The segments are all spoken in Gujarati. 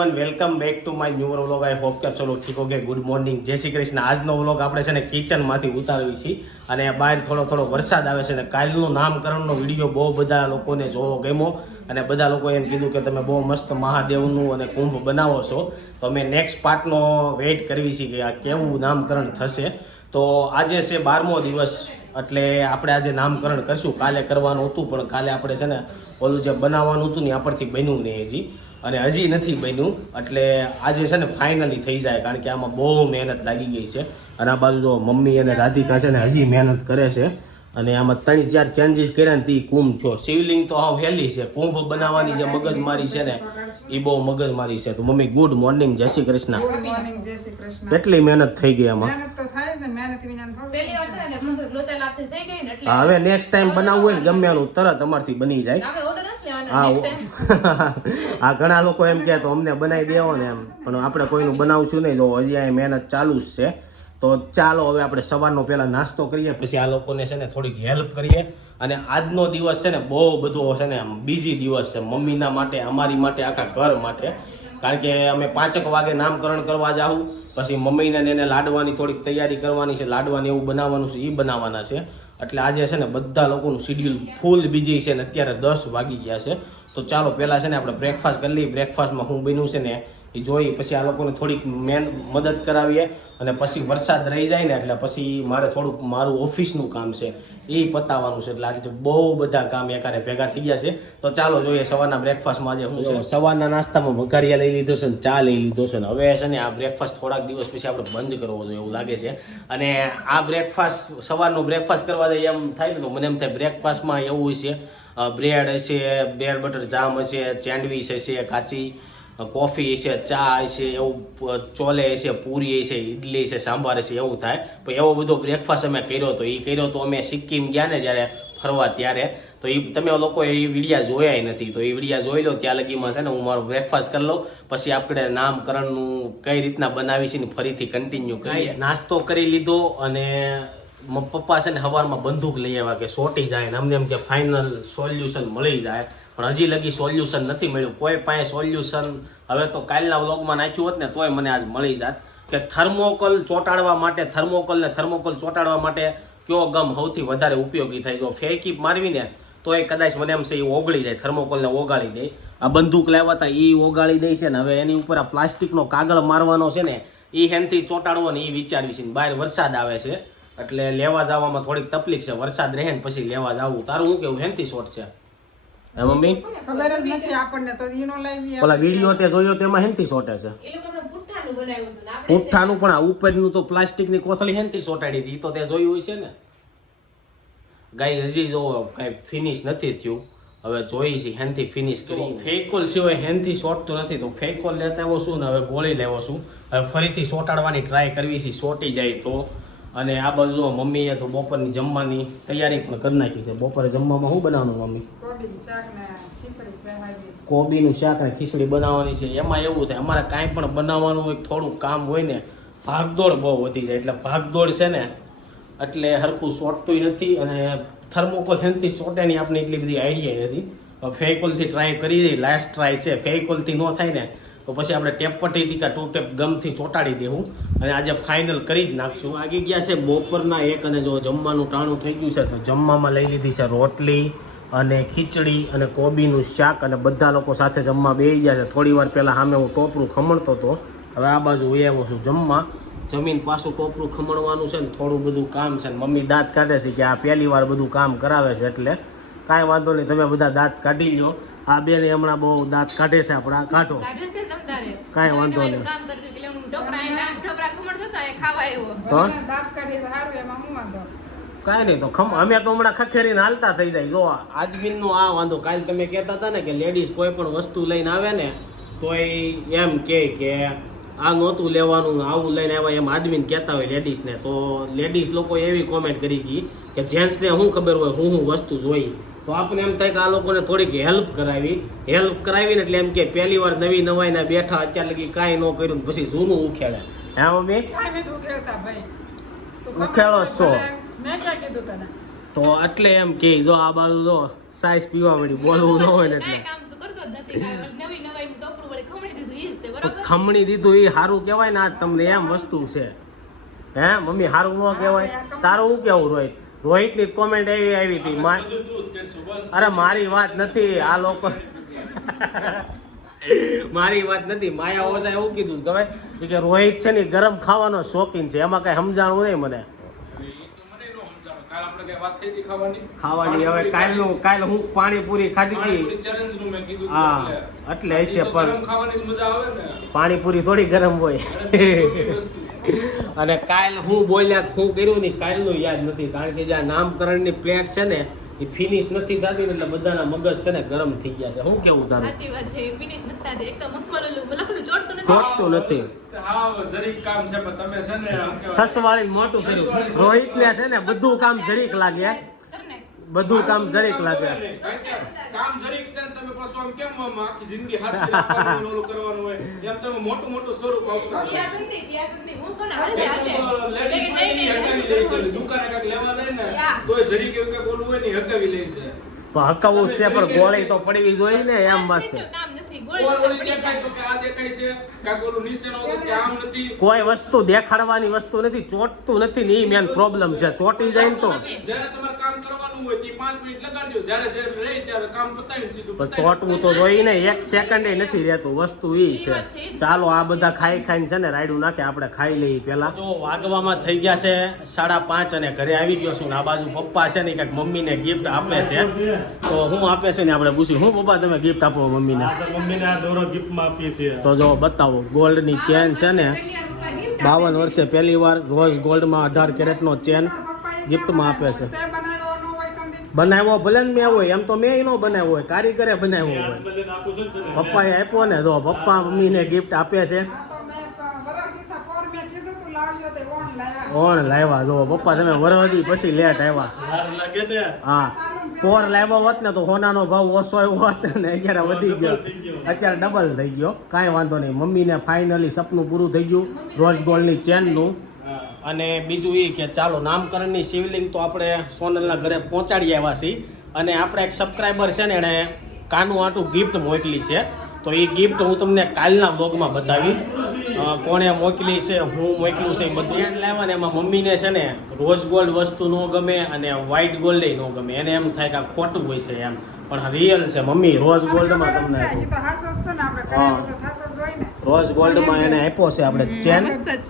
Everyone welcome back to my new vlog. I hope કે આપ સૌ ઠીક હોગે. ગુડ મોર્નિંગ, જય શ્રી કૃષ્ણ. આજનો વ્લોગ આપણે છે ને કિચનમાંથી ઉતારવી છીએ અને બહાર થોડો વરસાદ આવે છે ને કાલનું નામકરણનો વિડીયો બહુ બધા લોકોને જોવો ગમ્યો અને બધા લોકોએ એમ કીધું કે તમે બહુ મસ્ત મહાદેવનું અને કુંભ બનાવો છો, તો અમે નેક્સ્ટ પાર્ટનો વેઇટ કરવી છીએ કે આ કેવું નામકરણ થશે. તો આજે છે 12મો દિવસ, એટલે આપણે આજે નામકરણ કરશું. કાલે કરવાનું હતું પણ કાલે આપણે છે ને ઓલું જે બનાવવાનું હતું ને આપણથી બન્યું નહીં હજી, અને હજી નથી બન્યું, એટલે આજે છે ને ફાઇનલી થઈ જાય, કારણ કે આમાં બહુ મહેનત લાગી ગઈ છે. અને આ બાજુ જો મમ્મી અને રાધિકા છે ને હજી મહેનત કરે છે, અને આમાં 3-4 ચેન્જીસ કર્યા ને તે કુંભ છો. શિવલિંગ તો હાવ હેલી છે, કુંભ બનાવવાની જે મગજમારી છે ને એ બહુ મગજમારી છે. તો મમ્મી ગુડ મોર્નિંગ, જય શ્રી કૃષ્ણ. ગુડ મોર્નિંગ, જય શ્રી કૃષ્ણ. કેટલી મહેનત થઈ ગઈ આમાં. મહેનત તો થાય જ ને, મહેનત વિના થોડું પહેલી વાર થાય ને ઘણું લોચા લાપસી થઈ ગઈ ને એટલે હા, હવે નેક્સ્ટ ટાઈમ બનાવવું હોય ને ગમે એનું તરત અમારથી બની જાય. આપણે ઓર્ડર નથી લેવાનો નેક્સ્ટ ટાઈમ. આ ઘણા લોકો એમ કહે તો અમને બનાવી દેવો ને એમ, પણ આપણે કોઈનું બનાવશું નહીં. જો હજી આ મહેનત ચાલુ જ છે. તો ચાલો હવે આપણે સવારનો પહેલા નાસ્તો કરીએ, પછી આ લોકોને છે ને થોડીક હેલ્પ કરીએ. અને આજનો દિવસ છે ને બહુ બધો છે ને બીજી દિવસ છે મમ્મીના માટે, અમારી માટે, આખા ઘર માટે. કારણ કે અમે 5 વાગે નામકરણ કરવા જાઉં, પછી મમ્મીને એને લાડવાની થોડીક તૈયારી કરવાની છે, લાડવાની એવું બનાવવાનું છે, એ બનાવવાના છે. એટલે આજે છે ને બધા લોકોનું શિડ્યુલ ફૂલ બીજી છે ને અત્યારે 10 વાગી ગયા છે. તો ચાલો પહેલાં છે ને આપણે બ્રેકફાસ્ટ કરી લઈએ. બ્રેકફાસ્ટમાં હું બન્યું છે ને એ જોઈ, પછી આ લોકોને થોડીક મદદ કરાવીએ, અને પછી વરસાદ રહી જાય ને એટલે પછી મારે થોડુંક મારું ઓફિસનું કામ છે એ પતાવવાનું છે. એટલે આજે બહુ બધા કામ એકારે ભેગા થઈ ગયા છે. તો ચાલો જોઈએ સવારના બ્રેકફાસ્ટમાં આજે શું છે. સવારના નાસ્તામાં વઘારિયા લઈ લીધો છે ને ચા લઈ લીધો છે ને હવે છે ને આ બ્રેકફાસ્ટ થોડાક દિવસ પછી આપણે બંધ કરવો જોઈએ એવું લાગે છે. અને આ બ્રેકફાસ્ટ સવારનો બ્રેકફાસ્ટ કરવા જાય એમ થાય ને તો મને એમ થાય બ્રેકફાસ્ટમાં એવું હશે, બ્રેડ હશે, બેર બટર જામ હશે, સેન્ડવીચ હશે કાચી, કોફી હશે, ચા હશે, એવું ચોલે હશે, પૂરી હશે, ઇડલી હશે, સાંભાર હશે, એવું થાય. પણ એવો બધો બ્રેકફાસ્ટ અમે કર્યો હતો. એ કર્યો તો અમે સિક્કિમ ગયા ને જ્યારે ફરવા ત્યારે, તો એ તમે લોકો એ વિડીયા જોયા નથી, તો એ વિડીયા જોઈ લો. ત્યાં લગીમાં છે ને હું મારો બ્રેકફાસ્ટ કરી લઉં, પછી આપણે નામકરણનું કઈ રીતના બનાવી છે ને ફરીથી કન્ટિન્યુ કરીએ. નાસ્તો કરી લીધો, અને પપ્પા છે ને સવારમાં બંદૂક લઈ આવ્યા કે સોટી જાય ને અમને એમ કે ફાઇનલ સોલ્યુશન મળી જાય, પણ હજી લગી સોલ્યુશન નથી મળ્યું કોઈ પાસે સોલ્યુશન. હવે તો કાલના વ્લોગમાં નાખ્યું હોત ને તોય મને આજ મળી જાત કે થર્મોકોલ ચોંટાડવા માટે, થર્મોકોલ ચોંટાડવા માટે કયો ગમ સૌથી વધારે ઉપયોગી થાય. જો ફેંકી મારવી ને તોય કદાચ મને એમ છે એ ઓગળી જાય, થર્મોકોલને ઓગાળી દે. આ બંદૂક લાવ્યા હતા એ ઓગાળી દે છે ને હવે એની ઉપર આ પ્લાસ્ટિકનો કાગળ મારવાનો છે ને એ હેનથી ચોંટાડવો ને એ વિચારવી છે. બહાર વરસાદ આવે છે એટલે લેવા જવામાં થોડીક તકલીફ છે. વરસાદ રહે ને પછી લેવા જવું. તારું શું કેવું, હેનથી શોર્ટ છે હે મમ્મી? ખબર જ નથી આપણને તો ઈનો લાવી. ઓલા વિડીયો તે જોયો તેમાં હેનથી સોટે છે. એ લોકો આપણે પુઠ્ઠાનું બનાવ્યું હતું ને આપણે પુઠ્ઠાનું પણ આ ઉપરનું તો પ્લાસ્ટિકની કોથળી હેનથી સોટાડી હતી, તો તે જોયું હોય છે ને. ગાય હજી જો કઈ ફિનિશ નથી થયું, હવે જોઈ છે હેનથી ફિનિશ કરી. ફેકોલ સિવાય હેનથી સોટતું નથી, તો ફેકોલ લેતા આવ્યો છું ને હવે ગોળી લેવો છું. હવે ફરીથી સોટાડવાની ટ્રાય કરવી છે, સોટી જાય તો. અને આ બાજુ મમ્મીએ તો બપોરની જમવાની તૈયારી પણ કરી નાખી છે. બપોરે જમવામાં શું બનાવવાનું મમ્મી? કોબીનું શાક ને ખીચડી બનાવવાની છે. એમાં એવું થાય અમારે કાંઈ પણ બનાવવાનું હોય, થોડું કામ હોય ને ભાગદોડ બહુ વધી જાય, એટલે ભાગદોડ છે ને એટલે હરખું સોટતું નથી. અને થર્મોકોલ હેનથી સોટેની આપણે એટલી બધી આઈડિયા નથી. ફેકોલથી ટ્રાય કરી દઈ, લાસ્ટ ટ્રાય છે. ફેકોલથી ન થાય ને તો પછી આપણે ટેપપટ્ટીથી કાં 2 ટેપ ગમથી ચોંટાડી દેવું, અને આજે ફાઇનલ કરી જ નાખશું. આગી ગયા છે બપોરના 1, અને જો જમવાનું ટાણું થઈ ગયું છે તો જમવામાં લઈ લીધી છે રોટલી અને ખીચડી અને કોબીનું શાક, અને બધા લોકો સાથે જમવા બેસી ગયા છે. થોડી વાર પહેલાં સામે હું ટોપરું ખમણતો હતો, હવે આ બાજુ આવ્યો છું જમવા. જમીન પાછું ટોપરું ખમણવાનું છે ને થોડું બધું કામ છે, ને મમ્મી દાંત કાઢે છે કે આ પહેલી વાર બધું કામ કરાવે છે, એટલે કાંઈ વાંધો નહીં, તમે બધા દાંત કાઢી લો. આ બેને હમણાં બહુ દાંત કાઢે છે, આપણા કાઢો, કાંઈ વાંધો નહીં. કામ કરતી એટલે હું ઢોકળા ખમણતો હતો એ ખાવા આવ્યો તો દાંત કાઢી સારું, એમાં હું વાંધો. કાંઈ નહીં, તો અમે તો હમણાં ખખેરીને હાલતા થઈ જાય. જો આદમીનો આ વાંધો. કાલે તમે કહેતા હતા ને કે લેડીઝ કોઈ પણ વસ્તુ લઈને આવે ને તો એમ કે આ નહોતું લેવાનું, આવું લઈને આવ્યા, એમ આદમીને કહેતા હોય લેડીઝને. તો લેડીઝ લોકો એવી કોમેન્ટ કરી હતી કે જેન્ટ્સને શું ખબર હોય હું વસ્તુ જોઈ, તો આપણે એમ થાય કે આ લોકોને થોડીક હેલ્પ કરાવી ને એટલે એમ કે પહેલી વાર નવી નવાઈના બેઠા, અત્યાર લગી કાંઈ ન કર્યું, પછી જૂનું ઉખેડે. હા મમ્મી? કાંઈ નથી ઉખેડતા ભાઈ. ઉખેડો છો મેં ક્યાં કીધું તને? તો એટલે એમ કે જો આ બાજુ જો સાઈઝ પીવા મળી, બોલવું ન હોય ને એટલે કાંઈ કામ તો કરતો જ નથી. નવી નવાઈનું ટોપરું વળી ખમણી દીધું ઈ જ તે ખમણી દીધું એ સારું કહેવાય ને આ તમને એમ વસ્તુ છે હે મમ્મી સારું ન કહેવાય તારું શું કેવું રોહિતની કોમેન્ટ એવી આવી હતી અરે મારી વાત નથી આ લોકો મારી વાત નથી માયા ઓઝા એવું કીધું ખબર કે રોહિત છે ને ગરમ ખાવાનો શોખીન છે એમાં કઈ સમજાણું નહીં મને ખાવાની હવે કાલ હું પાણીપુરી ખાધી હતી હા એટલે હશે પણ પાણીપુરી થોડી ગરમ હોય અને કાલ હું બોલ્યા હું કર્યું નહીં કાલનું યાદ નથી કારણ કે જે આ નામકરણની પ્લેટ છે ને એ ફિનિશ નથી થતી ને એટલે બધાના મગજ છે ને ગરમ થઈ ગયા છે હું કેવું તારું સાચી વાત છે ફિનિશ નથી થતી એક તો મખમલ લખલું ચોટતું નથી હા જરીક કામ છે પણ તમે છે ને સસવાળી મોટું કર્યું રોહિત ને છે ને બધું કામ જરીક લાગે બધું કામ જરીક લાગે કામ જરીક છે ને તમે પાછું આમ કેમ આખી જિંદગી હાથથી રાખવાનું ઓલું કરવાનું હોય એમ તમે મોટું સ્વરૂપ આવતા હું કોને હાજે દુકાને કાંઈક લેવા જાય ને તોય જરીક એવું કાંઈક ઓલું હોય ને હકાવી લે છે હકાવું છે પણ ગોળી તો પડવી જોઈએ ને એમ વાત છે કામ નથી ઓલી દેખાય તો કે આ દેખાય છે કાંઈક ઓલું નીચે નો તો કે આમ નથી કોઈ વસ્તુ દેખાડવાની વસ્તુ નથી ચોટતું નથી ને એ મેન પ્રોબ્લેમ છે ચોટી જાય ને તો જ્યારે તમારે કામ કરવાનું હોય તે 5 મિનિટ લગાડજો જ્યારે રહી ત્યારે કામ પતાવીને સીધું પણ ચોટવું તો જોઈએ ને એક સેકન્ડ નથી રહેતું વસ્તુ ઈ છે ચાલો આ બધા ખાઈને છે ને રાયડું નાખે આપણે ખાઈ લઈએ પેલા તો વાગવામાં થઈ ગયા છે 5:30 અને ઘરે આવી ગયો છું ને આ બાજુ પપ્પા છે ને કંઈક મમ્મીને ગિફ્ટ આપે છે તો હું આપે છે ને આપણે પૂછ્યું હું પપ્પા તમે ગિફ્ટ આપો મમ્મીને મમ્મીને આ દોરો ગિફ્ટમાં આપીએ છીએ તો જો બતાવો ગોલ્ડની ચેન છે ને 52 વર્ષે પહેલી વાર રોઝ ગોલ્ડમાં 18 કેરેટનો ચેન ગિફ્ટમાં આપે છે તે બનાવ્યો ન હોય સંદીપ બનાવ્યો ભલે ને મેં હોય એમ તો મેં નો બનાવ્યો હોય કારીગરે બનાવ્યો હોય બધાને આપું છું ને પપ્પાએ આપ્યો ને જો પપ્પા મમ્મીને ગિફ્ટ આપે છે આ તો મેં વરસ દીધા પોર મેં કીધું તું લાવજો તે ઓન લાવ્યા ઓણ લાવ્યા જો પપ્પા તમે વરવાદી પછી લેટ આવ્યા વાર લાગે ને હા પોર લાવ્યો હોત ને તો સોનાનો ભાવ ઓછો આવ્યો હોત ને અત્યારે વધી ગયો અત્યારે ડબલ થઈ ગયો કાંઈ વાંધો નહીં મમ્મીને ફાઇનલી સપનું પૂરું થઈ ગયું રોઝ ગોલ્ડની ચેનનું અને બીજું એ કે ચાલો નામકરણની શિવલિંગ તો આપણે સોનલના ઘરે પહોંચાડી આવ્યા છીએ અને આપણે એક સબસ્ક્રાઈબર છે ને એણે કાનું આટું ગિફ્ટ મોકલી છે તો એ ગિફ્ટ હું તમને કાલના બ્લોગમાં બતાવી કોણે મોકલી છે હું મોકલું છે એ બધું લાવ્યા ને એમાં મમ્મીને છે ને રોઝ ગોલ્ડ વસ્તુ ન ગમે અને વ્હાઇટ ગોલ્ડ ન ગમે એને એમ થાય કે આ ખોટું હોય છે એમ પણ રિયલ છે મમ્મી રોઝ ગોલ્ડમાં તમને એ તો હાસસ છે ને આપણે હા. કરેલું તો હાસસ હોય ને રોઝ ગોલ્ડમાં એને આપ્યો છે આપણે ચેન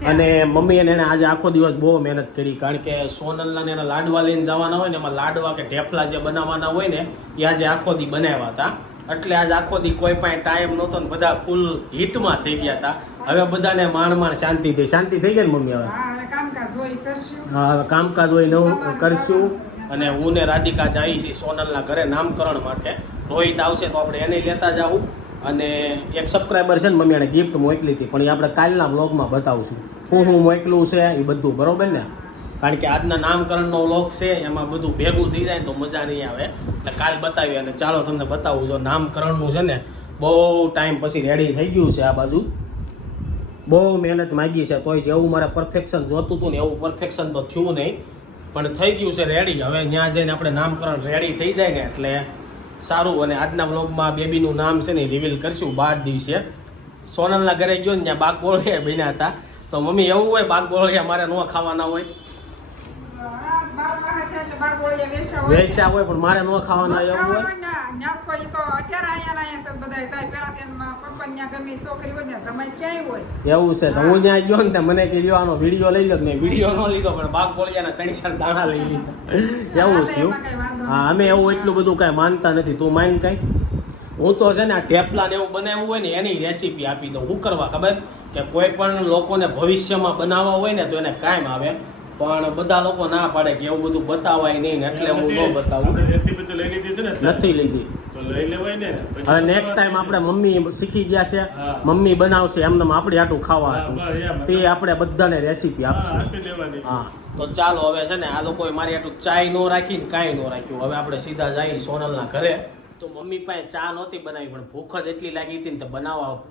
અને મમ્મી એને આજે આખો દિવસ બહુ મહેનત કરી કારણ કે સોનલના ને એના લાડવા લઈને જવાના હોય ને એમાં લાડવા કે ઢેફલા જે બનાવવાના હોય ને એ આજે આખો દી બનાવ્યા હતા એટલે આજે આખો દી કોઈ પાસે ટાઈમ નહોતો ને બધા ફૂલ હિટમાં થઈ ગયા હતા હવે બધાને માંડ શાંતિ થઈ ગઈ ને મમ્મી હવે હા હવે કામકાજ હોય કરશું હા હવે કામકાજ હોય નવું કરશું અને હું ને રાધિકા જઈ છીએ સોનલના ઘરે નામકરણ માટે રોહિત આવશે તો આપણે એને લેતા જાવું અને એક સબસ્ક્રાઈબર છે ને મમ્મી એને ગિફ્ટ મોકલી હતી પણ એ આપણે કાલના બ્લોગમાં બતાવશું હું મોકલું છે એ બધું બરોબર ને કારણ કે આજના નામકરણનો વ્લોગ છે એમાં બધું ભેગું થઈ જાય તો મજા નહીં આવે એટલે કાલ બતાવીએ અને ચાલો તમને બતાવું જો નામકરણનું છે ને બહુ ટાઈમ પછી રેડી થઈ ગયું છે આ બાજુ બહુ મહેનત માંગી છે તોય જેવું મારે પરફેક્શન જોતું હતું ને એવું પરફેક્શન તો થયું નહીં પણ થઈ ગયું છે રેડી હવે ત્યાં જઈને આપણે નામકરણ રેડી થઈ જાય ને એટલે સારું અને આજના વ્લોગમાં બેબીનું નામ છે ને રિવીલ કરશું 12 દિવસે સોનલના ઘરે ગયો ને ત્યાં બાગ બોળિયા બન્યા હતા તો મમ્મી એવું હોય બાગ બોળિયા મારે ન ખાવાના હોય હા, 12 વાગે થાય એટલે 12 ગોળીયા વેચા હોય વેચ્યા હોય પણ મારે ન ખાવાના એવું હોય ખાવાનું ના ન્યા કોઈ તો અત્યારે અહીંયા છે બધા સાહેબ પેલા ત્યાં પપ્પા ન્યા ગમે ઈ છોકરી હોય ને સમય ક્યાંય હોય એવું છે તો હું ત્યાં ગયો ને મને કીધું આનો વિડીયો લઈ લો મેં વિડીયો ન લીધો પણ બાગ બોળિયાના 3-4 દાણા લઈ લીધા એવું થયું એમાં કઈ વાંધો હા અમે એવું એટલું બધું કાંઈ માનતા નથી તું માન કાંઈ હું તો છે ને આ ઢેફલા ને એવું બનાવ્યું હોય ને એની રેસીપી આપી દઉં શું કરવા ખબર કે કોઈ પણ લોકોને ભવિષ્યમાં બનાવવા હોય ને તો એને કાયમ આવે પણ બધા લોકો ના પાડે કે એવું બધું બતાવાય નહીં ને એટલે હું ન બતાવું આપણે રેસીપી તો લઈ લીધી છે ને નથી લીધી તો લઈ લેવાય ને પછી હવે નેક્સ્ટ ટાઈમ આપણે મમ્મી શીખી ગયા છે હા. મમ્મી બનાવશે એમને આપણે આટું ખાવા હા, હતું બસ એમ. તે આપણે બધાને રેસીપી હા, આપશું આપી દેવાની હા તો ચાલો હવે છે ને આ લોકોએ મારી આટલું ચાય ન રાખીને કાંઈ ન રાખ્યું હવે આપણે સીધા જઈએ સોનલના ઘરે તો મમ્મી પાસે ચા નહોતી બનાવી પણ ભૂખ જ એટલી લાગી હતી ને તો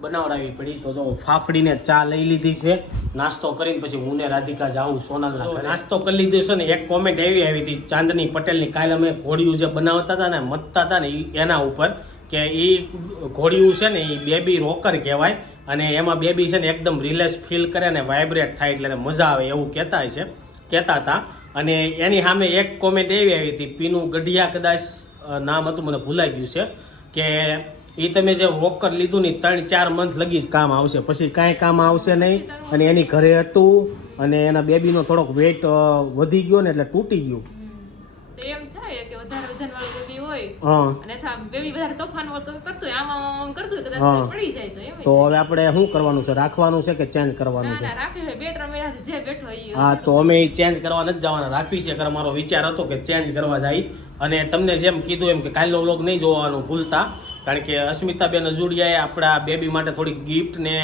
બનાવડાવી પડી તો જો ફાફડીને ચા લઈ લીધી છે નાસ્તો કરીને પછી હું ને રાધિકા જાઉં સોનલના ઘરે નાસ્તો કરી લીધો છે ને એક કોમેન્ટ એવી આવી હતી ચાંદની પટેલની કાલે અમે ઘોડિયું જે બનાવતા હતા ને મથતા હતા ને એના ઉપર કે એ ઘોડિયું છે ને એ બેબી રોકર કહેવાય અને એમાં બેબી છે ને એકદમ રિલેક્સ ફીલ કરે ને વાઇબ્રેટ થાય એટલે એને મજા આવે એવું કહેતા હતા. અને એની સામે એક કોમેન્ટ એવી આવી હતી, પીનું ગઢિયા કદાચ નામ હતું, મને ભૂલાઈ ગયું છે, કે એ તમે જે વોકર લીધું ને 3-4 મંથ લગી જ કામ આવશે, પછી કાંઈ કામ આવશે નહીં. અને એની ઘરે હતું અને એના બેબીનો થોડોક વેઇટ વધી ગયો ને એટલે તૂટી ગયું. તો એમ થાય કે વધારે વજન વાળું બેબી હોય હા, અને બેબી વધારે તોફાન કરતું હોય, આમ કરતું હોય, હા. કદાચ પડી જાય તો એમ તો હવે આપણે શું કરવાનું છે? રાખવાનું છે કે ચેન્જ કરવાનું ના છે? ના રાખી હોય 2-3 મહિનાથી જે બેઠો હોય એ હા, તો અમે ચેન્જ કરવા નથી જવાના, રાખવી છે. કારણ મારો વિચાર હતો કે ચેન્જ કરવા જાય. અને તમને જેમ કીધું એમ કે કાલનો વ્લોગ નહીં જોવાનું ભૂલતા, કારણ કે અસ્મિતાબેન અજુડિયાએ આપણા બેબી માટે થોડીક ગિફ્ટ ને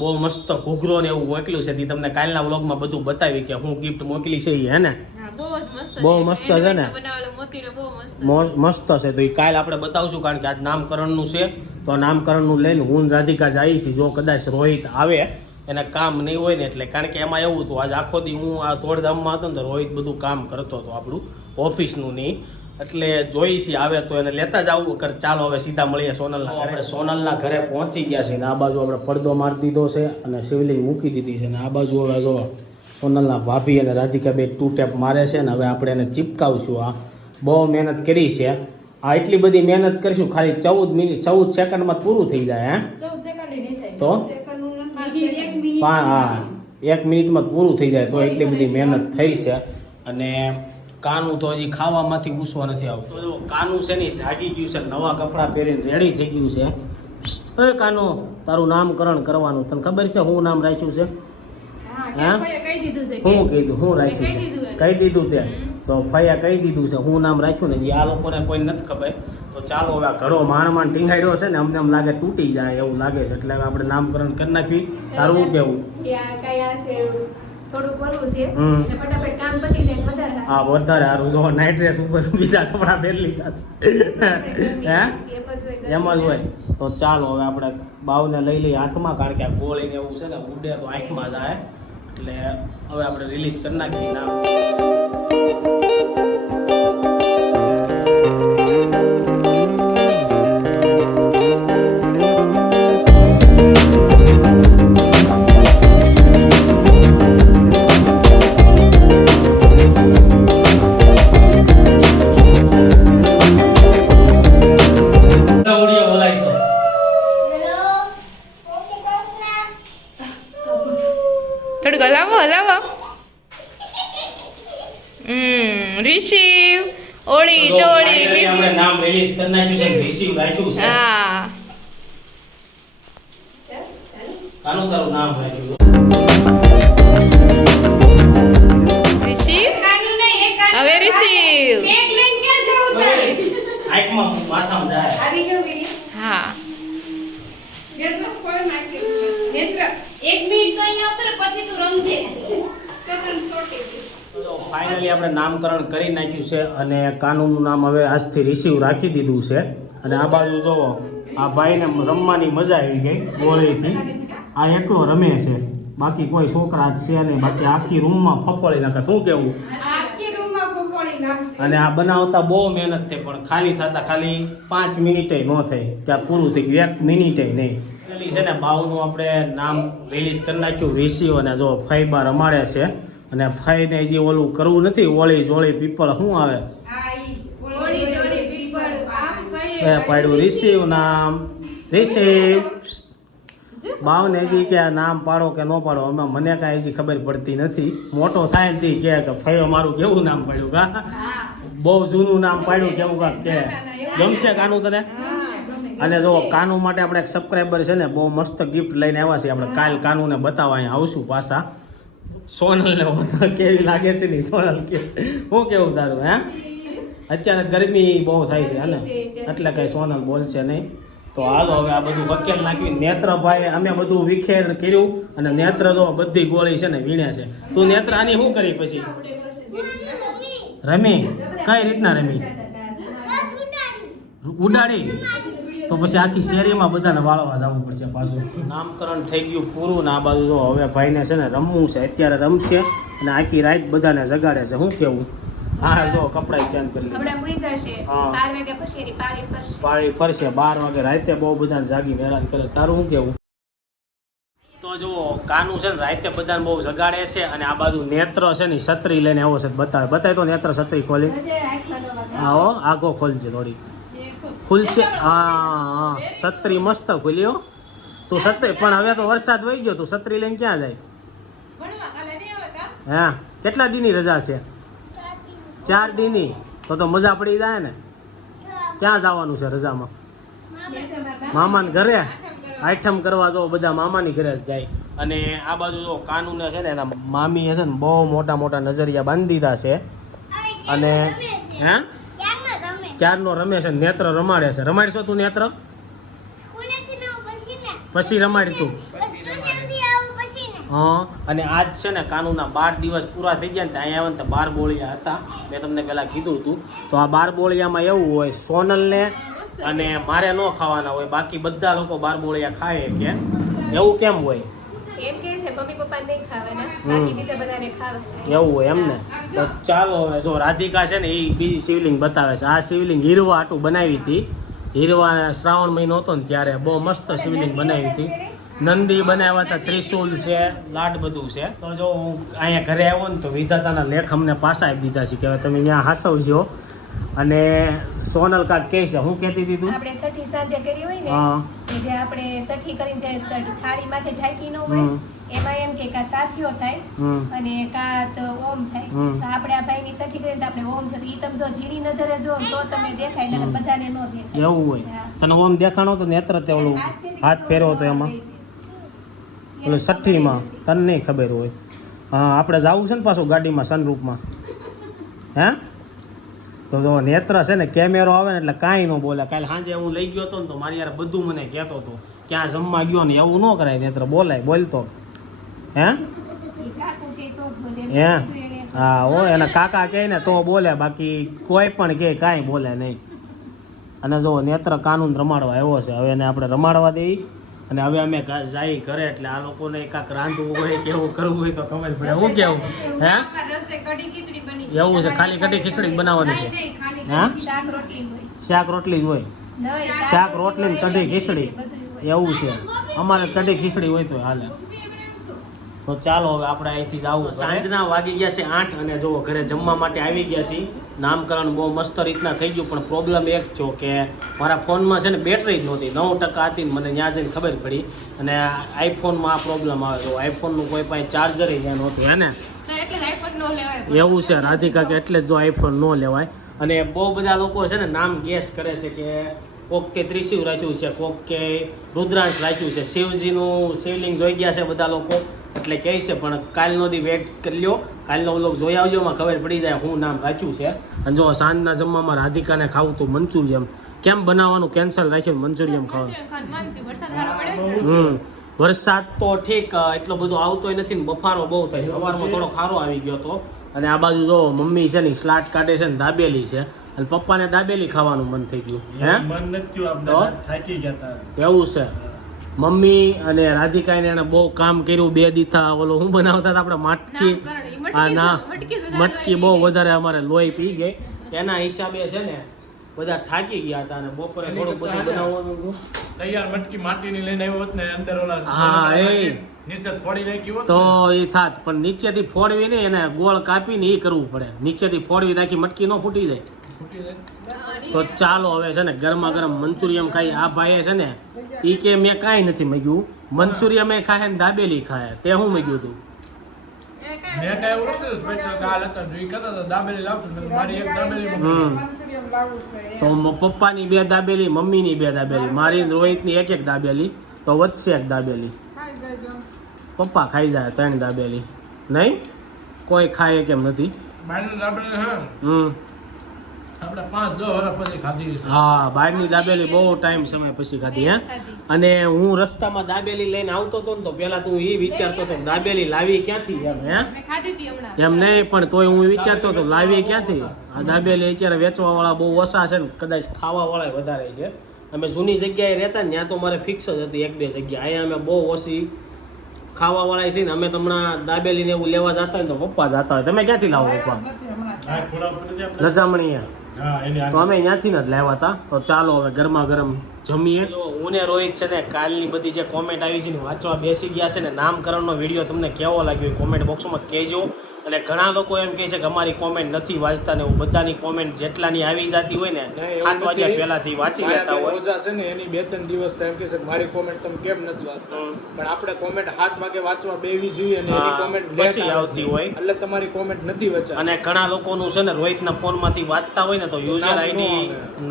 બહુ મસ્ત ઘૂઘરો ને એવું મોકલ્યું છે. તે તમને કાલના વ્લોગમાં બધું બતાવી કે હું ગિફ્ટ મોકલી છે એ, હે ને? હા, બહુ જ મસ્ત બહુ મસ્ત છે ને? બનાવેલો મોતીનો બહુ મસ્ત મસ્ત છે. તો એ કાલ આપણે બતાવશું, કારણ કે આજ નામકરણનું છે. તો નામકરણનું લઈને હું ને રાધિકા જઈએ છીએ. જો કદાચ રોહિત આવે, એને કામ નહીં હોય ને એટલે, કારણ કે એમાં એવું હતું આજ આખો દી હું આ તોડધામમાં હતો ને તો રોહિત બધું કામ કરતો હતો આપણું ઓફિસનું નહીં, એટલે જોઈ છીએ આવે તો એને લેતા જ આવવું કર. ચાલો હવે સીધા મળીએ સોનલના ઘરે. આપણે સોનલના ઘરે પહોંચી ગયા છીએ ને આ બાજુ આપણે પડદો મારી દીધો છે અને શિવલિંગ મૂકી દીધી છે. ને આ બાજુ હવે જો સોનલના ભાભી અને રાધિકા બે 2 ટેપ મારે છે ને હવે આપણે એને ચીપકાવશું. આ બહુ મહેનત કરી છે. આ એટલી બધી મહેનત કરીશું, ખાલી 14 સેકન્ડમાં પૂરું થઈ જાય. હે 14 સેકન્ડ નહીં થાય તો હા, 1 મિનિટમાં પૂરું થઈ જાય. તો એટલી બધી મહેનત થઈ છે. અને કાનું તો હજી ખાવામાંથી ગુસ્સો નથી આવતો. જો કાનું છે ને જાગી ગયું છે, નવા કપડાં પહેરીને રેડી થઈ ગયું છે. એ કાનો, તારું નામકરણ કરવાનું, તને ખબર છે હું નામ રાખ્યું છે? હા કહી દીધું છે હું કીધું, હું રાખ્યું છે? કહી દીધું તે તો ફૈયા કહી દીધું છે હું નામ રાખ્યું ને. જે આ લોકોને કોઈ નથી ખબર. તો ચાલો હવે આ ઘડો માંડ ટીંગાડ્યો છે ને, અમને એમ લાગે તૂટી જાય એવું લાગે છે, એટલે હવે આપણે નામકરણ કરી નાખવી. તારું શું કેવું? થોડું કરવું છે હમ. અને ફટાફટ કામ પતી જાય વધારે હા, વધારે સારું. જો નાઇટ ડ્રેસ ઉપર બીજા કપડાં પહેરી લીધા છે. હે એમ જ હોય. તો ચાલો હવે આપણે બાવને લઈ લઈએ હાથમાં, કારણ કે આ ગોળીને એવું છે ને ઉડે તો આંખમાં જાય, એટલે હવે આપણે રિલીઝ કરી નાખીએ નામ. થોડુંક હલાવો રિસીવ ઓળી ચોળી આપણે નામ રિલીઝ કરી નાખ્યું છે, રિસીવ રાખ્યું છે. હા આનું તારું નામ રાખ્યું રિસીવ હવે રિસીવ આંખમાં માથામાં જાય. આવી ગયો વિડિયો હા એક મિનિટ તો અહીંયા ઉતર પછી તું રમજે ફાઇનલી આપણે નામકરણ કરી નાખ્યું છે અને કાનૂનનું નામ હવે આજથી રિસીવ રાખી દીધું છે. અને આ બાજુ જોવો, આ ભાઈને રમવાની મજા આવી ગઈ ગોળીથી. આ એકલો રમે છે, બાકી કોઈ છોકરા જ છે નહીં, બાકી આખી રૂમમાં ફફોળી નાખે. શું કેવું? આખી રૂમમાં ફૂફોડી નાખશે. અને આ બનાવતા બહુ મહેનત થઈ, પણ ખાલી થતા ખાલી 5 મિનિટે ન થઈ, ત્યાં પૂરું થઈ ગયું, 1 મિનિટે નહીં. છે ને બાવનું આપણે નામ રિલીઝ કરી નાખ્યું રિસીવ. અને જો ફાઈબા રમાડે છે અને ફાઈને જે ઓલું કરવું નથી, ઓળી જોળી પીપળ શું આવે આ ઈ જ. ઓળી જોડી પીપળ એ પાડ્યું રિસીવ નામ. રિસીવ બાવને હજી કે આ નામ પાડો કે ન પાડો, અમે મને કાંઈ હજી ખબર પડતી નથી. મોટો થાય ને તે કહે કે ફાઈઓ મારું કેવું નામ પાડ્યું? કા બહુ જૂનું નામ પાડ્યું કેવું કાંક કે ગમશે કાનું તને? અને જો કાનુ માટે આપણે એક સબસ્ક્રાઈબર છે ને બહુ મસ્ત ગિફ્ટ લઈને આવ્યા છીએ. આપણે કાલ કાનુને બતાવવા અહીંયા આવશું પાછા. સોનલને કેવી લાગે છે ને સોનલ કે હું કેવું તારું? હે અત્યારે ગરમી બહુ થાય છે ને, એટલે કઈ સોનલ બોલશે નહીં. તો હાલો હવે આ બધું વકેલ નાખી. નેત્રભાઈ અમે બધું વિખેર કર્યું અને નેત્ર જો બધી ગોળી છે ને વીણે છે. તું નેત્ર આની શું કરી પછી રમી? કઈ રીતના રમી? ઉડાડી? તો પછી આખી શેરીમાં બધાને વાળવા જવું પડશે પાછું. નામકરણ થઈ ગયું પૂરું ને આ બાજુ જો હવે ભાઈને છે ને રમવું છે, અત્યારે રમશે અને આખી રાત બધાને જગાડે છે. શું કેવું? હા જો કપડાં ચેન્જ કરી લીધા. હમણાં મુઈ જશે હા. 12 વાગ્યા પછી એની પાળી ફરશે પાળી ફરશે 12 વાગે રાતે બહુ બધાને જાગી હેરાન કરે. તારું શું કેવું? તો જો કાનું છે ને રાતે બધાને બહુ જગાડે છે અને આ બાજુ નેત્ર છે ને ઈ છત્રી લઈને આવો છે બતાવે તો નેત્ર છત્રી ખોલી આવો આગો ખોલજે થોડી ખુલશે હા છત્રી મસ્ત ખુલ્યો તું છત્રી પણ હવે તો વરસાદ વહી ગયો તું છત્રી લઈને ક્યાં જાય હા કેટલા દીની રજા છે 4 દીની તો મજા પડી જાય ને ક્યાં જવાનું છે રજામાં મામાને ઘરે આઈટમ કરવા જો બધા મામાની ઘરે જ જાય અને આ બાજુ જો કાનુને છે ને એના મામી છે ને બહુ મોટા મોટા નજરિયા બાંધી દીધા છે અને હે ક્યારનો રમે છે નેત્ર રમાડે છે રમાડશો તું નેત્ર પછી રમાડી તું હા અને આજ છે ને કાનુના 12 દિવસ પૂરા થઈ ગયા ને અહીંયા આવે ને તો 12 બોળિયા હતા મેં તમને પહેલાં કીધું હતું તો આ 12 બોળિયામાં એવું હોય સોનલને અને મારે ન ખાવાના હોય બાકી બધા લોકો 12 બોળિયા ખાય કે એવું કેમ હોય એમ કે છે મમ્મી પપ્પા નહીં ખાવાના બાકી બીજા બધાને ખાવા એવું હોય એમને તો ચાલો હવે જો રાધિકા છે ને એ બીજી શિવલિંગ બતાવે છે આ શિવલિંગ હીરવા આટું બનાવી હતી હીરવા શ્રાવણ મહિનો હતો ને ત્યારે બહુ મસ્ત શિવલિંગ બનાવી હતી નંદી બનાવ્યા હતા ત્રિશુલ છે લાડ બધું છે તો જો હું અહીંયા ઘરે આવ્યો ને તો વિધાતાના લેખ અમને પાછા આપી દીધા છે કે હવે તમે ત્યાં હાસવજો અને સોનલ કાક કહે છે હું કહેતી હતી તું આપણે સઠી સાંજે કરી હોય ને હા કે જે આપણે સઠી કરીને જે થાળી માથે ઢાંકી ન હોય એમાં એમ કે કા સાથીઓ થાય અને કા તો ઓમ થાય તો આપણે આ ભાઈની સઠી કરીને તો આપણે ઓમ છે તો ઈ તમે જો ઝીણી નજરે જો તો તમે દેખાય નકર બધાને ન દેખાય એવું હોય તને ઓમ દેખાણો તો નેત્ર તે ઓલું હાથ ફેરવો તો એમાં ઓલું સઠ્ઠીમાં તને નહીં ખબર હોય હા આપણે જવું છે ને પાછું ગાડીમાં સનરૂપમાં હે તો જો નેત્ર છે ને કેમેરો આવે ને એટલે કાંઈ ન બોલે કાલે સાંજે હું લઈ ગયો હતો ને તો મારી યાર બધું મને કહેતો હતો ક્યાં જમવા ગયો ને એવું ન કરાય નેત્ર બોલાય બોલતો હે કાકુ કે તો બોલે હે હા હો એના કાકા કહે ને તો બોલે બાકી કોઈ પણ કહે કાંઈ બોલે નહીં અને જો નેત્ર કાનૂન રમાડવા આવ્યો છે હવે એને આપણે રમાડવા દઈએ અને હવે અમે જાય ઘરે એટલે આ લોકોને કાંક રાંધવું હોય કેવું કરવું હોય તો ખબર પડે હું કેવું હે એવું છે ખાલી કઢી ખીચડી બનાવવાની છે હા શાક રોટલી હોય શાક રોટલી જ હોય નહીં શાક રોટલી ને કઢી ખીચડી એવું છે અમારે કઢી ખીચડી હોય તો હાલે તો ચાલો હવે આપણે અહીંથી જવું સાંજના વાગી ગયા છે 8 અને જો ઘરે જમવા માટે આવી ગયા છીએ નામકરણ બહુ મસ્ત રીતના થઈ ગયું પણ પ્રોબ્લેમ એક છો કે મારા ફોનમાં છે ને બેટરી જ નહોતી 9% હતી ને મને ત્યાં જઈને ખબર પડી અને આઈફોનમાં આ પ્રોબ્લેમ આવે તો આઈફોનનું કોઈ પાસે ચાર્જર ત્યાં નહોતું હે ને એટલે આઈફોન નો લેવાય એવું છે રાધિકા કે એટલે જ જો આઈફોન ન લેવાય અને બહુ બધા લોકો છે ને નામ ગેસ કરે છે કે કોક કે ત્રિશિવ રાખ્યું છે કોક કે રુદ્રાંશ રાખ્યું છે શિવજીનું શિવલિંગ જોઈ ગયા છે બધા લોકો એટલે કહે છે પણ કાલનો દી વેટ કરી લ્યો કાલનો વ્લોગ જોઈ આવજો એમાં ખબર પડી જાય હું નામ રાખ્યું છે અને જો સાંજના જમવામાં રાધિકાને ખાવું તો મંચુરિયમ કેમ બનાવવાનું કેન્સલ રાખ્યું મંચુરિયમ ખાવાનું વરસાદ તો ઠીક એટલો બધો આવતોય નથી ને બફારો બહુ થાય સવારમાં થોડો ખારો આવી ગયો હતો અને આ બાજુ જો મમ્મી છે ને સ્લાટ કાઢે છે ને દાબેલી છે અને પપ્પાને દાબેલી ખાવાનું મન થઈ ગયું હે મન નથી તો? થાકી ગયા હતા એવું છે મમ્મી અને રાધિકાને એને બહુ કામ કર્યું 2 દીથા ઓલો હું બનાવતા હતા આપણે માટકી આ ના મટકી બહુ વધારે અમારે લોહી પી ગઈ એના હિસાબે છે ને બધા થાકી ગયા હતા અને બપોરે થોડું બધું બનાવવાનું હતું તૈયાર મટકી માટીની લઈને આવ્યો હોત ને અંદર ઓલા હા એ નીચે ફોડી નાખ્યું હોત તો એ થાત પણ નીચેથી ફોડવી ને એને ગોળ કાપીને એ કરવું પડે નીચેથી ફોડવી નાખી મટકી ન ફૂટી જાય તો ચાલો હવે છે ને ગરમા ગરમ મંચુરિયમ ખાઈ આ ભાઈએ છે ને એ કે મેં કાંઈ નથી મગ્યું મંચુરિયમ એ ખાય ને દાબેલી ખાય તે હું મગ્યું હતું મેં કાંઈ એવું નતું સ્પેશિયલ કાલ હતા જોઈ કહેતા હતા દાબેલી લાવતું મેં કીધું મારી એક દાબેલી મંચુરિયન લાવવું છે તો પપ્પાની 2 દાબેલી મમ્મીની 2 દાબેલી મારી ને રોહિતની એક દાબેલી તો વચ્ચે એક દાબેલી ખાઈ જાયજો. પપ્પા ખાઈ જાય 3 દાબેલી નહીં કોઈ ખાય કેમ નથી બહારની દાબેલી હા આપણે 5-10 વર્ષ પછી ખાધી છે હા બહારની દાબેલી બહુ ટાઈમ સમય પછી ખાધી હે અને હું રસ્તામાં દાબેલી લઈને આવતો હતો ને તો પેલા તું એ વિચારતો હતો કે દાબેલી લાવી ક્યાંથી એમ હે મેં ખાધી હતી હમણાં એમ નહીં પણ તોય હું વિચારતો હતો લાવી ક્યાંથી આ દાબેલી અત્યારે વેચવા વાળા બહુ ઓછા છે ને કદાચ ખાવા વાળા વધારે છે અમે જૂની જગ્યાએ રહેતા ને ત્યાં તો મારે ફિક્સ જ હતી 1-2 જગ્યા અહીંયા અમે બહુ ઓછી ખાવા વાળા છે ને અમે તમને દાબેલી ને એવું લેવા જતા હોય ને તો પપ્પા જતા હોય તમે ક્યાંથી લાવો પપ્પા નથી હમણાં આ ખોડા પર નથી આપણે લજામણી હા એની તો અમે ત્યાંથી જ લાવ્યા હતા. તો ચાલો હવે ગરમા ગરમ જમીએ. જો હું ને રોહિત છે ને કાલની બધી જે કોમેન્ટ આવી છે ને વાંચવા બેસી ગયા છે ને. નામકરણનો વિડીયો તમને કેવો લાગ્યો કોમેન્ટ બોક્સમાં કહેજો. અને ઘણા લોકો એમ કહે છે કે અમારી કોમેન્ટ નથી વાંચતા ને. બધાની કોમેન્ટ જેટલાની આવી જતી હોય ને 7 વાગ્યા પહેલાથી વાંચી લેતા હોય. રોજા છે ને એની 2-3 દિવસ એમ કે છે કે મારી કોમેન્ટ તમે કેમ નથી વાંચતા, પણ આપણે કોમેન્ટ 7 વાગે વાંચવા બેવી જોઈએ અને એની કોમેન્ટ પછી આવતી હોય એટલે તમારી કોમેન્ટ નથી વાંચતા. અને ઘણા લોકોનું છે ને રોહિતના ફોનમાંથી વાંચતા હોય ને તો યુઝર આઈડી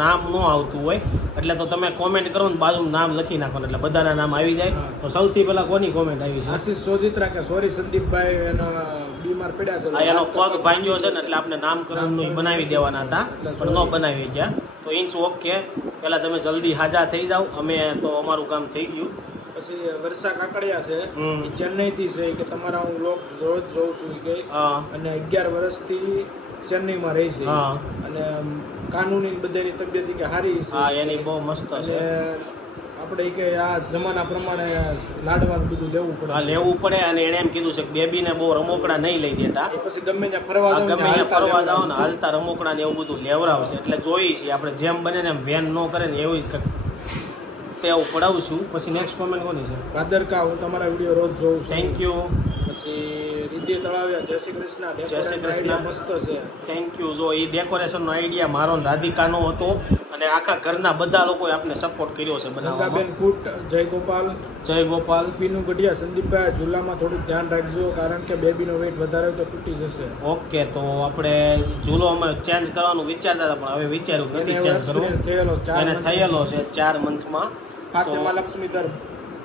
નામ ન આવતું હોય. એટલે તો તમે કોમેન્ટ કરો ને બાજુનું નામ લખી નાખો એટલે બધાના નામ આવી જાય. તો સૌથી પહેલા કોની કોમેન્ટ આવી છે? આશીષ સોજિત્રા કે સોરી સંદીપભાઈ એનો બીમાર પડ્યા છે. આ એનો પગ ભાંગ્યો છે ને એટલે આપણે નામકરણનું બનાવી દેવાના હતા પણ ન બનાવી ગયા. તો ઇન્સ ઓકે. પહેલા તમે જલ્દી હાજા થઈ જાઓ. અમે તો અમારું કામ થઈ ગયું. પછી વર્ષા કાકડિયા છે એ ચેન્નઈથી છે કે તમારા હું લોક રોજ જોઉં છું કે અને 11 વર્ષથી ચેન્નઈમાં રહી છે અને કાનૂની બધાની તબિયત કે સારી છે. હા એની બહુ મસ્ત છે. આપણે કે આ જમાના પ્રમાણે લાડવાનું બધું લેવું પડે. હા લેવું પડે. અને એણે એમ કીધું છે કે બેબીને બહુ રમકડા નહીં લઈ દેતા. પછી ગમે ત્યાં ફરવા જાવ ગમે ત્યાં ફરવા જાઓ ને હાલતા રમકડા ને એવું બધું લેવડાવશે. એટલે જોઈએ છીએ આપણે જેમ બને ને એમ વેન ન કરે ને એવું જ તેવું પડાવશું. પછી નેક્સ્ટ કોમેન્ટ કોની છે? ભાદરકા હું તમારા વિડીયો રોજ જોઉં છું. Thank you. પછી રીતિ તળાવિયા જય શ્રી કૃષ્ણ. જય શ્રી કૃષ્ણ. મસ્ત છે. Thank you. જો એ ડેકોરેશનનો આઈડિયા મારો ને રાધિકાનો હતો અને આખા ઘરના બધા લોકોએ આપણે સપોર્ટ કર્યો છે બનાવવામાં. ગંગાબેન ફૂટ જય ગોપાલ. જય ગોપાલ. પીનું ગઢિયા સંદીપભાઈ ઝૂલામાં થોડુંક ધ્યાન રાખજો કારણ કે બેબીનો વેઇટ વધારે હોય તો તૂટી જશે. ઓકે. તો આપણે ઝૂલો અમે ચેન્જ કરવાનું વિચારતા હતા પણ હવે વિચાર્યું નથી ચેન્જ કરવું. એને થયેલો છે 4 મંથમાં. ફાતિમા લક્ષ્મીધર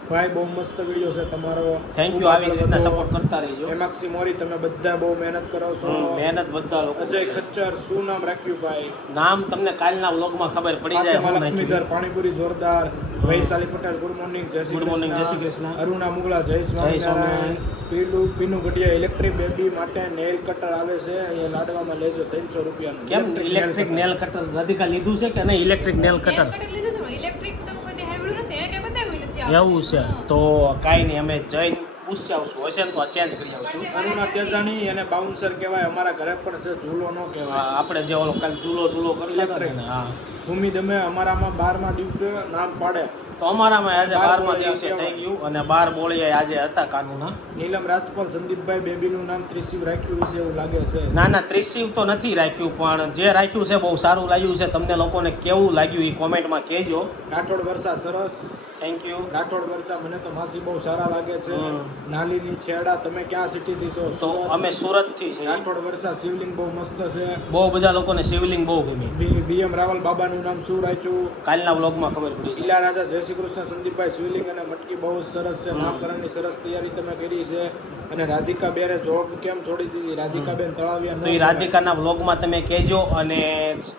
ભાઈ બહુ મસ્ત વિડીયો છે તમારો. Thank you. આવી રીતના સપોર્ટ કરતા રહીજો. એમાક્ષી મોરી તમે બધા બહુ મહેનત કરો છો. મહેનત બધા લોકો. અજય ખચ્ચર શું નામ રાખ્યું ભાઈ? નામ તમને કાલના વ્લોગમાં ખબર પડી જાય. ફાતિમા લક્ષ્મીધર પાણીપુરી જોરદાર. વૈશાલી પટેલ ગુડ મોર્નિંગ જય શ્રી ગુડ મોર્નિંગ જય શ્રી કૃષ્ણ. કૃષ્ણ. અરુણા મુગલા જય સ્વામિનારાયણ. પીનું ગઢિયા ઇલેક્ટ્રિક બેબી માટે નેલ કટર આવે છે અહીંયા લાડવામાં લેજો 300 રૂપિયાનું. કેમ ઇલેક્ટ્રિક નેલ કટર રાધિકા લીધું છે કે નહીં? ઇલેક્ટ્રિક નેલ કટર ઇલેક્ટ્રિક તો કોઈ હેરવું નથી, એને કઈ બતાવ્યું નથી. એવું છે. તો કાંઈ નહીં અમે જઈને પૂછી આવશું. હશે ને તો આ ચેન્જ કરી આવશું. અરુણા તેજાણી એને બાઉન્સર કહેવાય. અમારા ઘરે પણ છે, ઝૂલો ન કહેવાય. આપણે જે ઓલો કાલ ઝૂલો કરી લેતા ને. હા. ભૂમિ તમે અમારામાં 12મા દિવસે નામ પાડે. તો અમારામાં આજે 12મા દિવસે થઈ ગયું અને 12 બોળિયા આજે હતા કાનૂના. નીલમ રાજપાલ સંદીપભાઈ બેબીનું નામ ત્રિશિવ રાખ્યું છે એવું લાગે છે. ના ના ત્રિશિવ તો નથી રાખ્યું પણ જે રાખ્યું છે બહુ સારું લાગ્યું છે. તમને લોકોને કેવું લાગ્યું એ કોમેન્ટમાં કહેજો. રાઠોડ વર્ષા સરસ. Thank you. રાઠોડ વર્ષા મને તો માસી બહુ સારા લાગે છે. નાલીની છેડા તમે ક્યાં સિટીથી છો? તો અમે સુરતથી છીએ. રાઠોડ વર્ષા શિવલિંગ બહુ મસ્ત છે. બહુ બધા લોકોને શિવલિંગ બહુ ગમી. વીએમ રાવલ બાબાનું નામ શું રાખ્યું? કાલના વ્લોગમાં ખબર પડી. ઈલા રાજા જય શ્રી કૃષ્ણ સંદીપભાઈ શિવલિંગ અને મટકી બહુ સરસ છે. નામકરણની સરસ તૈયારી તમે કરી છે. અને રાધિકા બેને જોબ કેમ છોડી દીધી? રાધિકા બેન તળાવિયા તો એ રાધિકાના વ્લોગમાં તમે કહેજો. અને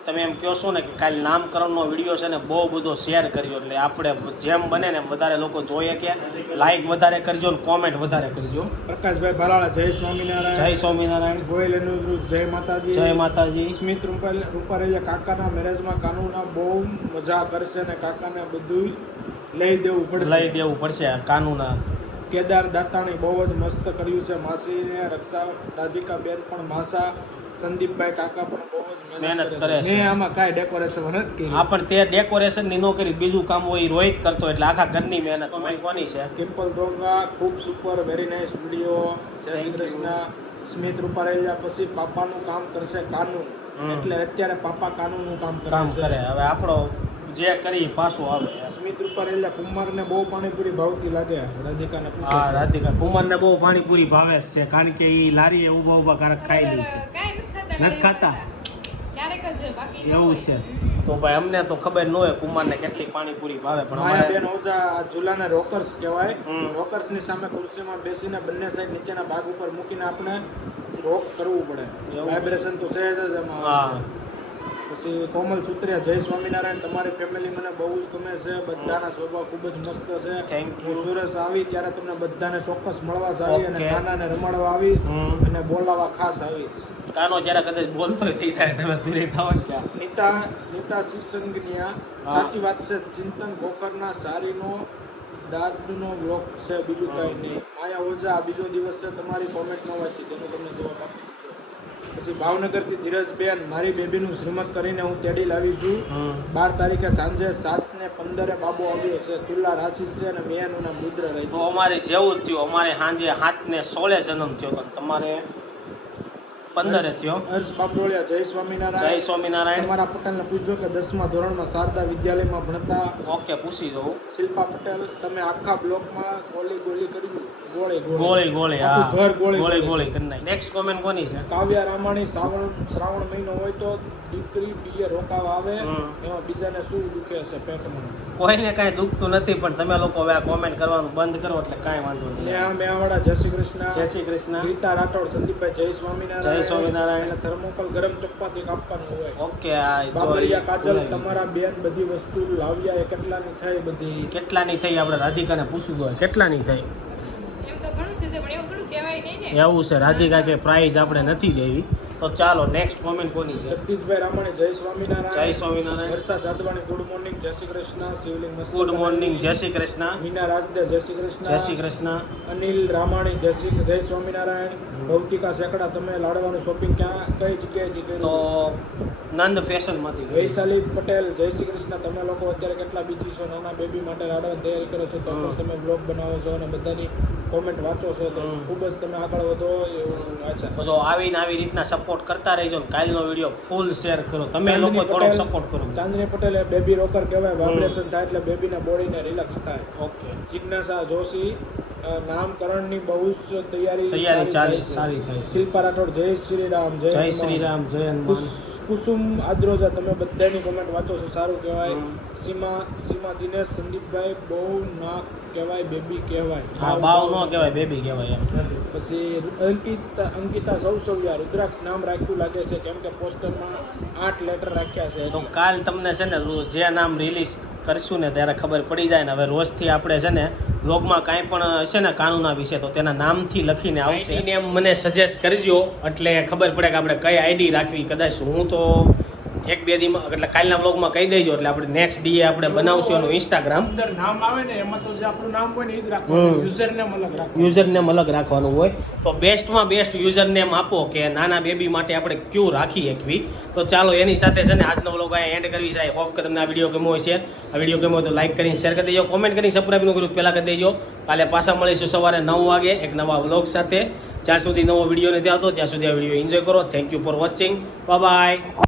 તમે એમ કહો છો ને કે કાલ નામકરણનો વિડીયો છે ને બહુ બધો શેર કરજો એટલે આપણે જેમ બને ને વધારે લોકો જોઈએ કે લાઈક વધારે કરજો ને કોમેન્ટ વધારે કરજો. પ્રકાશભાઈ બાલાળા જય સ્વામિનારાયણ. જય સ્વામિનારાયણ. ગોયલ અનુરુદ્ધ જય માતાજી. જય માતાજી. સ્મિત રૂપારેલિયા કાકાના મેરેજમાં કાનુના બહુ મજા કરશે ને કાકાને બધું લઈ દેવું પડશે કાનુના. કેદાર દાતાણી બહુ જ મસ્ત કર્યું છે. માસીને રક્ષા રાધિકા બેન પણ માસા સંદીપભાઈ કાકા પણ બહુ જ મહેનત કરે છે. મેં આમાં કાંઈ ડેકોરેશન નથી કર્યું. હા પણ તે ડેકોરેશનની નો કરી બીજું કામ હોય એ રોહિત કરતો એટલે આખા ઘરની મહેનત કોની છે? ટિમ્પલ ડોંગા ખૂબ સુપર વેરી નાઇસ વિડીયો. જય શ્રી કૃષ્ણ. સ્મિત રૂપારેલિયા પછી પાપાનું કામ કરશે કાનૂન એટલે અત્યારે પાપા કાનૂનનું કામ કરે. હવે આપણો જે કરી પાછું આવે. સ્મિત રૂપારેલિયા કુમારને બહુ પાણીપુરી ભાવતી લાગે. રાધિકાને હા રાધિકા કુમારને બહુ પાણીપુરી ભાવે છે કારણ કે એ લારીએ ઊભા કારક ખાઈ લે છે. નથી ખાતા ક્યારેક જ હોય, બાકી ન એવું હોય. છે. તો ભાઈ અમને તો ખબર ન હોય કુમારને કેટલી પાણીપુરી ભાવે પણ અમારે બેન ઓજા આ ઝૂલાને રોકર્સ કહેવાય. રોકર્સની સામે ખુરશીમાં બેસીને બંને સાઈડ નીચેના ભાગ ઉપર મૂકીને આપણે રોક કરવું પડે. વાઇબ્રેશન તો સહેજ જ એમાં આવશે. પછી કોમલ સુત્રિયા જય સ્વામિનારાયણ. તમારી ફેમિલી મને બહુ જ ગમે છે. બધાના સ્વભાવ ખૂબ જ મસ્ત છે. Thank you. હું સુરત આવી ત્યારે તમને બધાને ચોક્કસ મળવા આવી અને કાનાને રમાડવા આવીશ અને બોલાવા ખાસ આવીશ. કાનો જ્યારે કદાચ બોલતો થઈ જાય તમે સુરેખ થવાનું છે. નીતા સિસંગનિયા સાચી વાત છે. ચિંતન ગોકરના સારીનો દાદનો બ્લોક છે બીજું કાંઈ નહીં. માયા ઓઝા બીજો દિવસ છે તમારી કોમેન્ટ ન વાંચી તેનો તમને જવાબ આપી દીધો. પછી ભાવનગરથી ધીરજબેન, મારી બેબીનું શ્રીમત કરીને હું તેડી લાવી છું. 12 તારીખે સાંજે 7:15 બાબો આવ્યો છે. તુલા રાશિ છે અને મેનું નામ રુદ્ર રહી. તો અમારે જેવું જ થયું, અમારે સાંજે 7:16 જન્મ થયો તો તમારે 15 થયો. હર્ષ બાબરોળિયા, જય સ્વામિનારાયણ. જય સ્વામિનારાયણ. તમારા પટેલને પૂછજો કે 10મા ધોરણમાં શારદા વિદ્યાલયમાં ભણતા. ઓકે, પૂછી દઉં. શિલ્પા પટેલ, તમે આખા બ્લોકમાં ગોળી કર્યું. ગોળી આખું ઘર ગોળી કરી નાખી. નેક્સ્ટ કોમેન્ટ કોની છે? કાવ્યા રામાણી, શ્રાવણ મહિનો હોય તો દીકરી બીએ રોકાવા આવે, એમાં બીજાને શું દુખે છે પેટમાં? કોઈને કાંઈ દુખતું નથી, પણ તમે લોકો હવે આ કોમેન્ટ કરવાનું બંધ કરો એટલે કાંઈ વાંધો નહીં. મેવાડા, જય શ્રી કૃષ્ણ. જય શ્રી કૃષ્ણ. ગીતા રાઠોડ, સંદીપભાઈ, જય સ્વામિનારાયણ. જય સ્વામિનારાયણ. અને થર્મોકોલ ગરમ ચપાતી કાપવાનું હોય. ઓકે, આ બાબરિયા કાજલ, તમારા બેન બધી વસ્તુ લાવ્યા, એ કેટલાની થઈ બધી? કેટલાની થઈ આપણે રાધિકાને પૂછવું જોઈએ, કેટલાની થઈ? એમ તો ઘણું છે પણ એવું થોડું કહેવાય નહીં ને. એવું છે રાધિકા કે પ્રાઇઝ આપણે નથી દેવી. તો ચાલો નેક્સ્ટ કોમેન્ટ કોની છે? જગદીશભાઈ રામાણી, જય સ્વામિનારાયણ. જય સ્વામિનારાયણ. વર્ષા જાદવાણી, ગુડ મોર્નિંગ, જય શ્રી કૃષ્ણ. શિવલિંગ મસ્ત. ગુડ મોર્નિંગ, જય શ્રી કૃષ્ણ. મીના રાજદે, જય શ્રી કૃષ્ણ. જય શ્રી કૃષ્ણ. અનિલ રામાણી, જય સ્વામિનારાયણ. ભૌતિકા સેકડા, તમે લાડવાનું શોપિંગ કઈ જગ્યાએથી તો કર્યું? નંદ ફેશનમાંથી. વૈશાલી પટેલ, જય શ્રી કૃષ્ણ. તમે લોકો અત્યારે કેટલા બીજી છો, નાના બેબી માટે લાડવાની તૈયારી કરો છો, તો પણ તમે બ્લોગ બનાવો છો અને બધાની કોમેન્ટ વાંચો છો, તો ખૂબ જ તમે આગળ વધો એવું આશા. તો જો આવીને આવી રીતના સપોર્ટ કરતા રહેજો ને કાલનો વિડીયો ફૂલ શેર કરો. તમે લોકો થોડોક સપોર્ટ કરો. ચાંદની પટેલે બેબી રોકર કહેવાય, વાઇબ્રેશન થાય એટલે બેબીના બોડીને રિલેક્સ થાય. ઓકે, જિજ્ઞાસા જોશી, નામકરણની બહુ જ તૈયારી સારી થાય છે. થાય છે. શિલ્પા રાઠોડ, જય શ્રી રામ. જય શ્રી રામ, જય હનુમાન. કુસુમ આદ્રોજા, તમે બધાની કોમેન્ટ વાંચો છો, સારું કહેવાય. સીમા દિનેશ, સંદીપભાઈ, બહુ ના કહેવાય, બેબી કહેવાય. હા, બાવ નો કહેવાય, બેબી કહેવાય એમ. પછી અંકિતા સૌસવ્યા, રુદ્રાક્ષ નામ રાખ્યું લાગે છે, કેમ કે પોસ્ટરમાં 8 લેટર રાખ્યા છે. તો કાલ તમને છે ને જે નામ રિલીઝ કરશું ને ત્યારે ખબર પડી જાય ને. હવે રોજથી આપણે છે ને વ્લોગમાં કાંઈ પણ હશે ને કાનૂના વિશે તો તેના નામથી લખીને આવશે. એમ મને સજેસ્ટ કરજો એટલે ખબર પડે કે આપણે કઈ આઈડી રાખવી. કદાચ હું તો 1-2 દીમાં એટલે કાલના વ્લોગમાં કહી દેજો એટલે આપણે નેક્સ્ટ ડીએ આપણે બનાવશું એનું ઇન્સ્ટાગ્રામ. અંદર નામ આવે ને એમાં તો જે આપણું નામ હોય ને એ જ રાખવાનું, યુઝર નેમ અલગ રાખવાનું. યુઝરનેમ અલગ રાખવાનું હોય. તો બેસ્ટમાં બેસ્ટ યુઝરનેમ આપો કે નાના બેબી માટે આપણે ક્યું રાખી શકવી. તો ચાલો એની સાથે છે ને આજનો વ્લોગ અહીંયા એન્ડ કરવી છે. હોપ કે તમને આ વિડીયો ગમ્યો હશે. આ વિડીયો ગમ્યો તો લાઈક કરીને શેર કરી દેજો, કોમેન્ટ કરીને સબસ્ક્રાઈબનું ગ્રુપ પહેલાં કરી દેજો. કાલે પાછા મળીશું સવારે 9 વાગે એક નવા વ્લોગ સાથે. જ્યાં સુધી નવો વિડીયો નથી આવતો ત્યાં સુધી આ વિડીયો એન્જોય કરો. Thank you for watching. Bye bye.